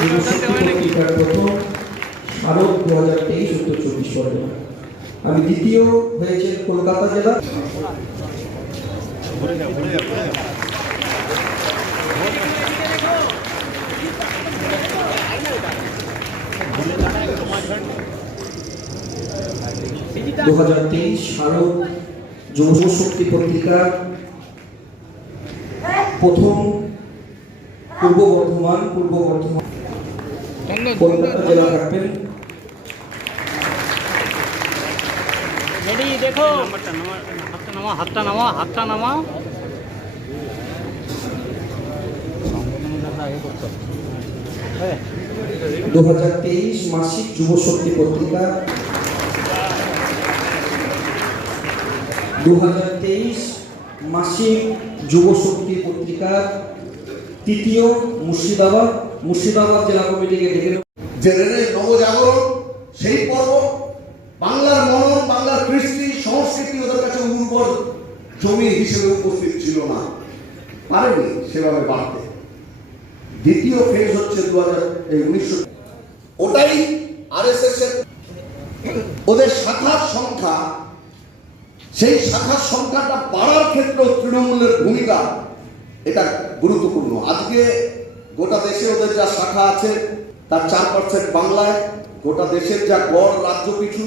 প্রথম হাজার তেইশ উত্তর আমি দ্বিতীয় হয়েছে কলকাতা জেলা দু হাজার তেইশ স্মারক যুব শক্তি পত্রিকার প্রথম পূর্ব বর্ধমান পূর্ব বর্ধমান। কলকাতা জেলা নামা দু হাজার তেইশ মাসিক যুব শক্তি পত্রিকা। দু হাজার তেইশ মাসিক যুব শক্তি পত্রিকার তৃতীয় মুর্শিদাবাদ। মুর্শিদাবাদ জেলা কমিটিকে ডেকে নেব। জেনারেল নবজাগরণ, সেই পর্ব বাংলার মনন, বাংলার কৃষ্টি, সংস্কৃতি ওদের কাছে উর্বর জমি হিসেবে উপস্থিত ছিল না। পারেনি সেভাবে বাড়তে। দ্বিতীয় ফেজ হচ্ছে দু হাজার উনিশশো ওটাই আর এস এস এর ওদের শাখার সংখ্যা। সেই শাখার সংখ্যাটা বাড়ার ক্ষেত্রে তৃণমূলের ভূমিকা এটা গুরুত্বপূর্ণ। আজকে গোটা দেশে ওদের যা শাখা আছে, তার চার পার্সেন্ট বাংলায়, গোটা দেশের যা গড় রাজ্য পিছু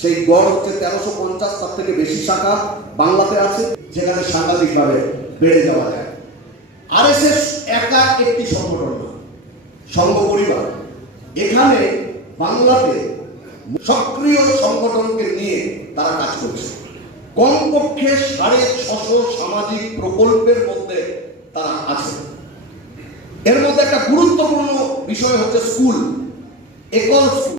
সেই গড় হচ্ছে তেরোশো পঞ্চাশ, তার থেকে বেশি শাখা বাংলাতে আছে, যেখানে সাংঘাতিকভাবে বেড়ে যাওয়া যায়। আর এস এস একা একটি সংগঠন সংঘ পরিবার। এখানে বাংলাতে সক্রিয় সংগঠনকে নিয়ে তারা কাজ করছে। কমপক্ষে সাড়ে ছশো সামাজিক প্রকল্পের মধ্যে এর মধ্যে একটা গুরুত্বপূর্ণ বিষয় হচ্ছে স্কুল। একল